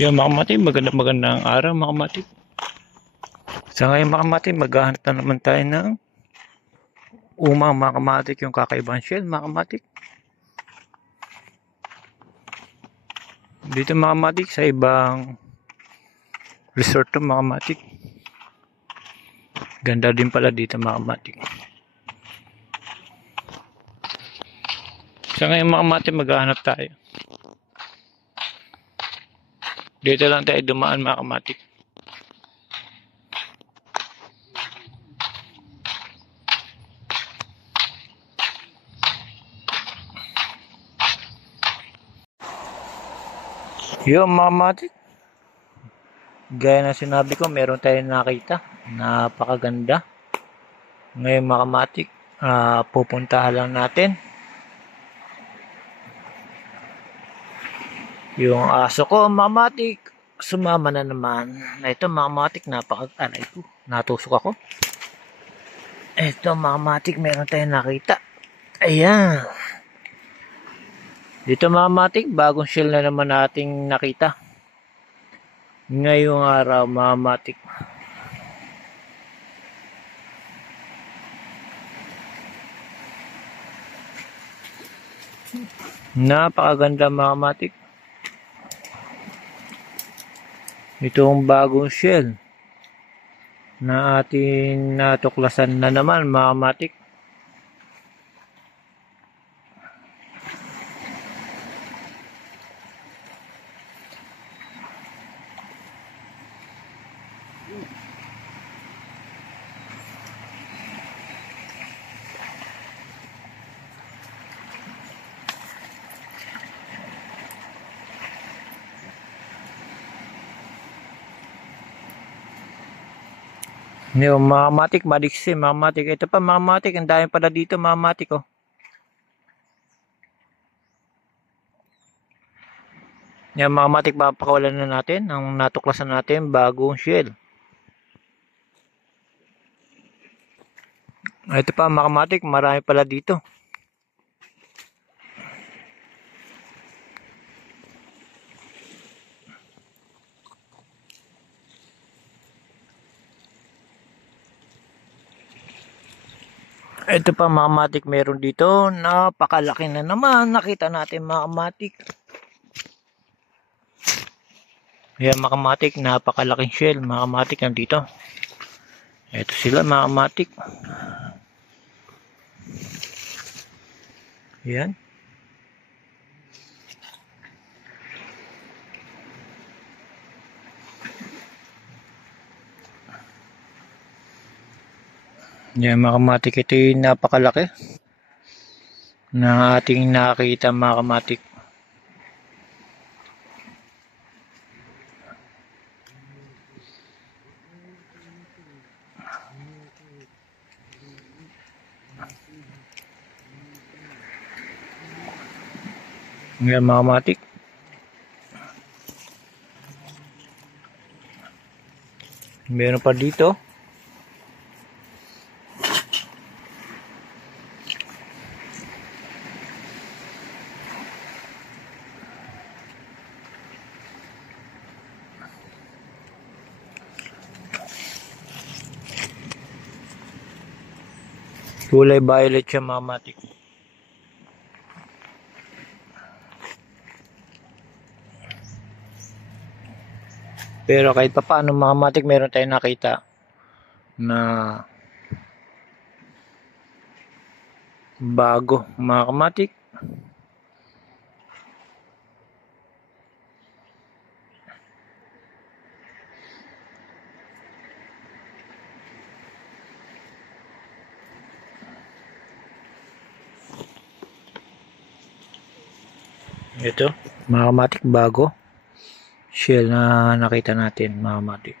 Yung mga kapatid, magandang araw mga kapatid. Sa ngayon mga kapatid, maghahanap na naman tayo ng umang mga kapatid, yung kakaibang shell mga kapatid. Dito mga kapatid, sa ibang resort to mga kapatid. Ganda din pala dito mga kapatid. Sa ngayon mga kapatid, maghahanap tayo. Dito lang tayo dumaan mga kapatid. Yung mga kapatid, gaya na sinabi ko, meron tayong nakita. Napakaganda. Ngayon mga kapatid, pupuntahan lang natin. Yung aso ko, mamatik, sumama na naman. Ito, mamatik, napaka-aray ko. Natusok ako. Ito, mamatik, meron tayong nakita. Ayan. Dito, mamatik, bagong shell na naman nating nakita. Ngayong araw, mamatik. Napakaganda, mamatik. Itong bagong shell na ating natuklasan na naman, mamatik. Yung mamatik, madiksi, mamatik. Ito pa, mamatik. Ang dami pala dito, mamatik, oh. Yan, mamatik, papakawalan na natin ang natuklasan natin bagong shell. Ito pa, makamatik, marami pala dito. Ito pa, makamatik, meron dito. Napakalaki na naman. Nakita natin makamatik. Yan, makamatik, napakalaking shell. Makamatik nandito. Ito sila, makamatik. Yan. Yan, makamatik. Ito yung napakalaki na ating nakita, makamatik. Yan, makamatik. Meron pa dito. Kulay violet siya, makamatik. Pero kahit pa paano, makamatik, meron tayong nakita na bago, makamatik. Ito, makamatik, bago shell na nakita natin, makamatik.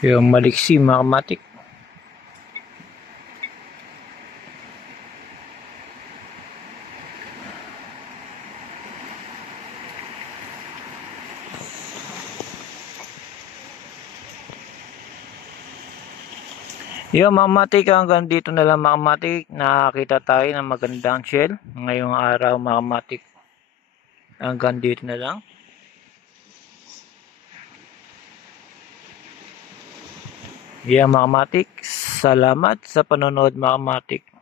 Yung maliksi, makamatik. Yo, mga matik, hanggang dito na lang mga matik. Nakakita tayo ng magandang shell ngayong araw mga matik. Hanggang dito na lang. Yeah, mga matik. Salamat sa panonood mga matik.